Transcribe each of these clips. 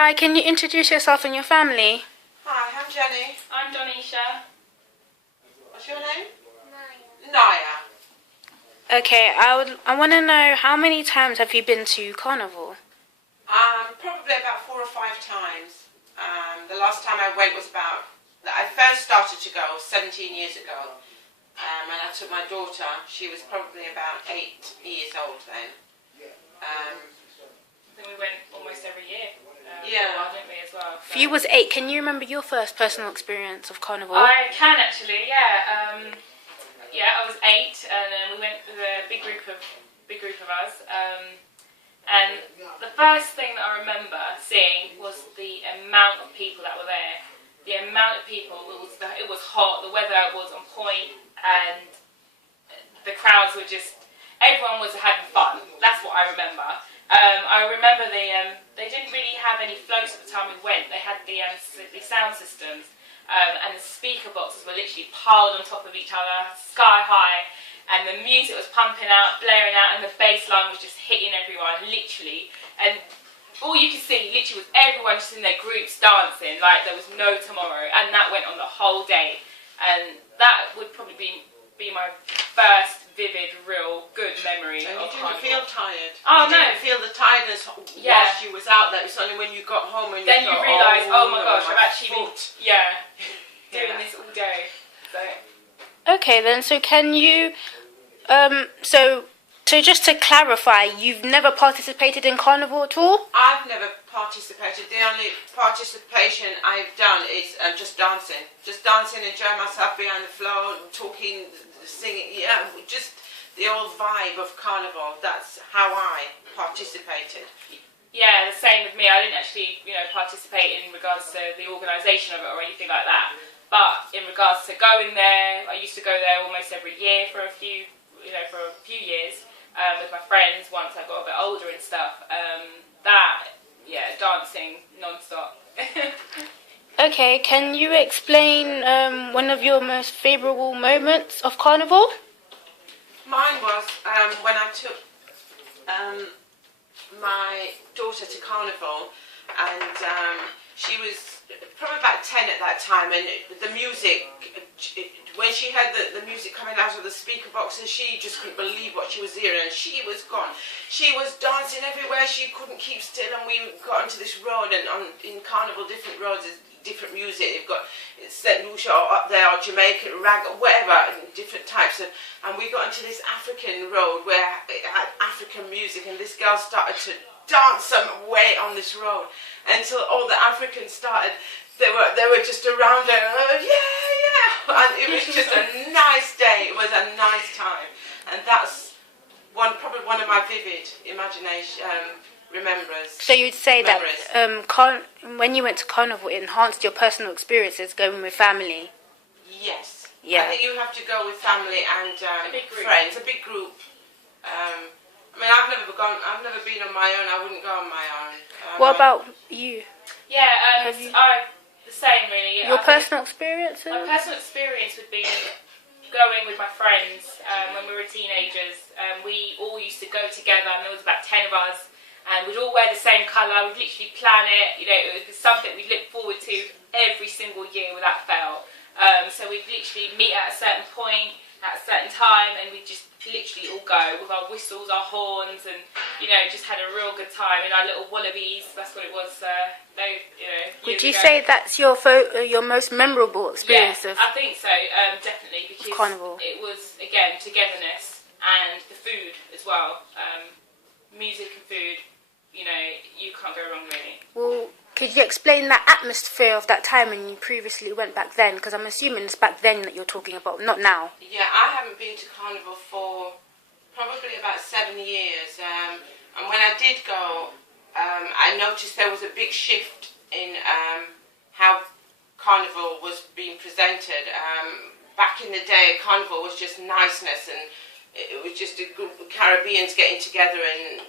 Hi, can you introduce yourself and your family? Hi, I'm Jenny. I'm Donisha. What's your name? Naya. Okay, I want to know, how many times have you been to carnival? Probably about 4 or 5 times. The last time I went was I first started to go 17 years ago. And I took my daughter. She was probably about 8 years old then. I think we went almost every year. Yeah. For a while, didn't we, as well? If you was 8, can you remember your first personal experience of carnival? I can actually, yeah. I was 8, and then we went with a big group of us. And the first thing that I remember seeing was the amount of people that were there. The amount of people, it was hot, the weather was on point, and the crowds were everyone was having fun. That's what I remember. I remember they didn't really have any floats at the time we went. They had the sound systems, and the speaker boxes were literally piled on top of each other, sky high, and the music was pumping out, blaring out, and the bass line was just hitting everyone, literally. And all you could see, literally, was everyone just in their groups dancing like there was no tomorrow, and that went on the whole day. And that would probably be my first vivid, real good memory And of you didn't feel tired? Oh, you no. didn't feel the tiredness Yeah. whilst you was out there. It's only when you got home and Then you you thought, realise, oh my no, gosh, I've actually been foot. doing Yeah. this all day. So Okay then, so can you, so just to clarify, you've never participated in carnival at all? I've never participated. The only participation I've done is just dancing. Just dancing, enjoying myself behind the floor, talking, singing, just the old vibe of carnival. That's how I participated. yeah, the same with me. I didn't actually, participate in regards to the organisation of it or anything like that. But in regards to going there, I used to go there almost every year for a few years with my friends. Once I got a bit older and stuff, dancing non-stop. Okay, can you explain one of your most favourable moments of carnival? Mine was when I took my daughter to carnival, and she was probably about 10 at that time, and the music, when she heard the music coming out of the speaker boxes, she just couldn't believe what she was hearing, and she was gone. She was dancing everywhere, she couldn't keep still, and we got onto this road, and in carnival, different roads, there's different music. You've got St. Lucia or up there, or Jamaican, rag, whatever, different types of, and we got into this African road where it had African music, and this girl started to dance some way on this road until all the Africans started. They were just around her. And it was just a nice day. It was a nice time, and that's probably one of my vivid imagination remembrance. So you'd say memories. that when you went to carnival, it enhanced your personal experiences going with family? Yes. Yeah. I think you have to go with family and friends, a big group. I've never been on my own. I wouldn't go on my own. What about you? Yeah, the same really. Your personal experiences? My personal experience would be going with my friends when we were teenagers. We all used to go together, and there was about 10 of us, and we'd all wear the same colour. We'd literally plan it. It was something we'd look forward to every single year without fail. So we'd literally meet at a certain point, at a certain time, and we'd just literally all go with our whistles, our horns, and just had a real good time in our little wallabies. That's what it was. Would you years ago. say that's your most memorable experience Yeah, of I think so, definitely, because carnival? it was, again, togetherness and the food as well. Music and food, you can't go wrong really. Well, could you explain that atmosphere of that time when you previously went back then? Because I'm assuming it's back then that you're talking about, not now. Yeah, I haven't been to carnival for probably about 7 years. And when I did go, I noticed there was a big shift in how carnival was being presented. Back in the day, carnival was just niceness, and it was just a group of Caribbeans getting together and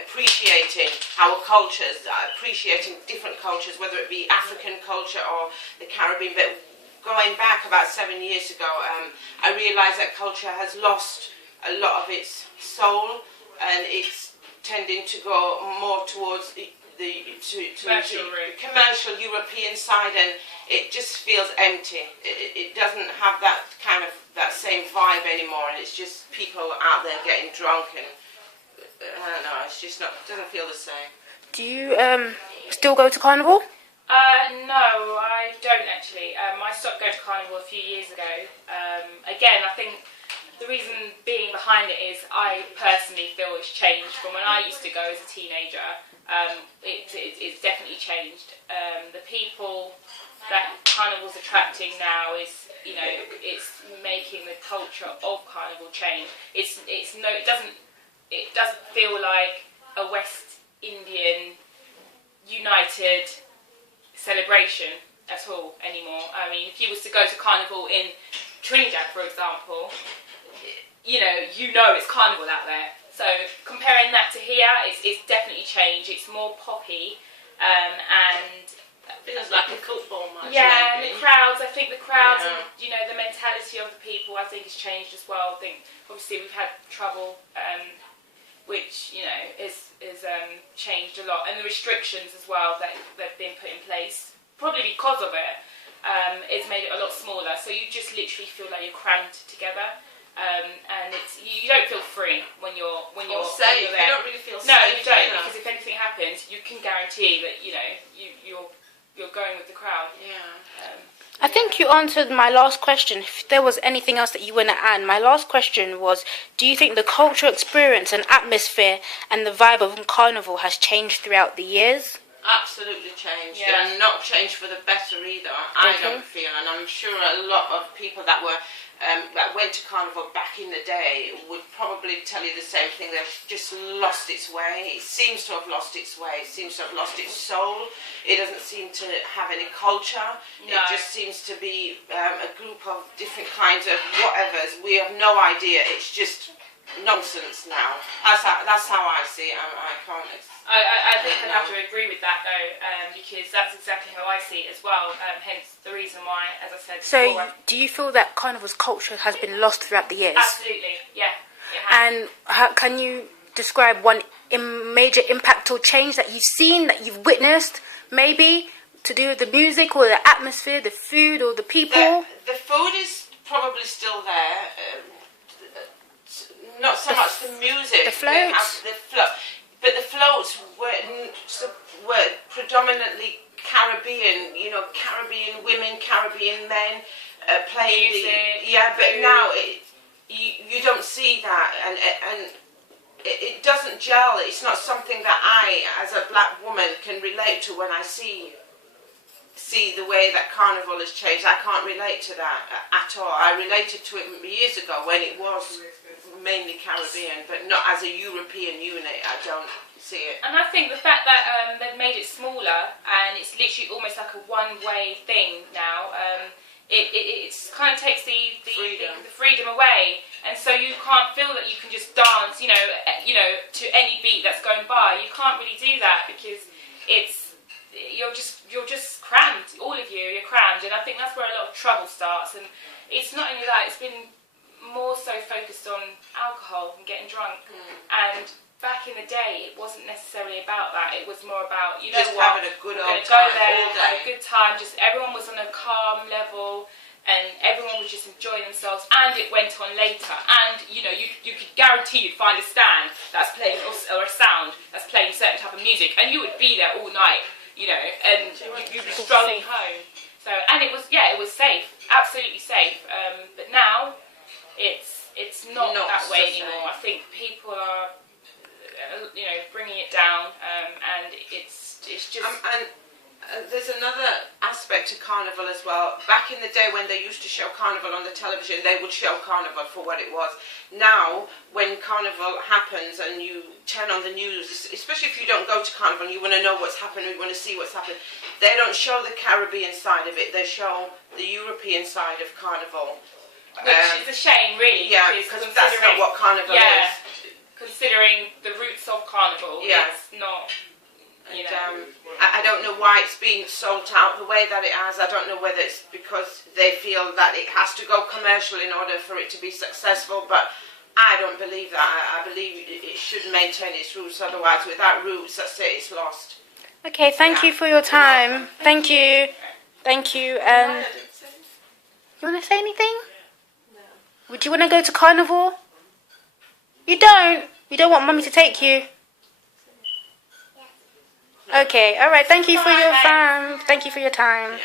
appreciating our cultures, appreciating different cultures, whether it be African culture or the Caribbean. But going back about 7 years ago, I realised that culture has lost a lot of its soul, and it's tending to go more towards Commercial route. commercial European side, and it just feels empty. It doesn't have that kind of that same vibe anymore, and it's just people out there getting drunk, and I don't know. It's just not. Doesn't feel the same. Do you still go to carnival? No, I don't actually. I stopped going to carnival a few years ago. Again, I think the reason being behind it is I personally feel it's changed from when I used to go as a teenager. It's definitely changed. The people that carnival's attracting now is, you know, it's making the culture of carnival change. It doesn't feel like a West Indian united celebration at all anymore. I mean, if you was to go to carnival in Trinidad, for example, you know it's carnival out there. So comparing that to here, it's definitely changed. It's more poppy, and Feels like a football match. yeah, and maybe. the crowds. I think the crowds, Yeah. and the mentality of the people, I think has changed as well. I think obviously we've had trouble, which is changed a lot, and the restrictions as well that have been put in place, probably because of it, it's made it a lot smaller. So you just literally feel like you're crammed together. And you don't feel free when you're safe. there. You don't really feel No, safe. you don't, either. because if anything happens, you can guarantee that you're going with the crowd. Yeah. I think you answered my last question. If there was anything else that you want to add, my last question was, do you think the cultural experience and atmosphere and the vibe of carnival has changed throughout the years? Absolutely changed, Yeah. and not changed for the better either. I Okay. don't feel, and I'm sure a lot of people that were that went to carnival back in the day would probably tell you the same thing. They've just lost its way. It seems to have lost its way. It seems to have lost its soul. It doesn't seem to have any culture. No. It just seems to be a group of different kinds of whatevers. We have no idea. It's just nonsense now. That's how I see it. I can't. I think I'd have to agree with that though, because that's exactly how I see it as well. Hence the reason why, as I said So, before, do you feel that carnival's culture has been lost throughout the years? absolutely, yeah. It has. And can you describe one major impact or change that you've seen, that you've witnessed, maybe to do with the music or the atmosphere, the food or the people? The food is probably still there. Not so much the music. the floats? But the floats were predominantly Caribbean. Caribbean women, Caribbean men playing Music, But food. now you don't see that, and it doesn't gel. It's not something that I, as a black woman, can relate to when I see the way that carnival has changed. I can't relate to that at all. I related to it years ago when it was mainly Caribbean, but not as a European unit. I don't see it. And I think the fact that they've made it smaller and it's literally almost like a one-way thing now, it kind of takes the freedom away, and so you can't feel that you can just dance, to any beat that's going by. You can't really do that because you're just crammed. All of you're crammed, and I think that's where a lot of trouble starts. And it's not only that; it's been more so focused on alcohol and getting drunk. And back in the day, it wasn't necessarily about that. It was more about, Just what, having a good we're old gonna go time there, all have a day. good time. Just everyone was on a calm level, and everyone was just enjoying themselves. And it went on later, and you could guarantee you'd find a stand that's playing or a sound that's playing certain type of music, and you would be there all night, and you'd be strolling home. So, and it was safe, absolutely safe. But now it's not that way so anymore. safe. I think people are bringing it down, and it's just There's another aspect to carnival as well. Back in the day when they used to show carnival on the television, they would show carnival for what it was. Now, when carnival happens and you turn on the news, especially if you don't go to carnival and you want to know what's happening, you want to see what's happening, they don't show the Caribbean side of it, they show the European side of carnival. which is a shame, really. Yeah, because that's not what carnival is. Considering the roots of carnival, Yeah. it's not. And, I don't know why it's been sold out the way that it has. I don't know whether it's because they feel that it has to go commercial in order for it to be successful, but I don't believe that. I believe it should maintain its roots, otherwise without roots, that's it, it's lost. Okay, thank you for your time. Thank you. Thank you. You want to say anything? No. Would you want to go to carnival? You don't? You don't want mummy to take you? Okay, alright. Thank you for your time. Thank you for your time.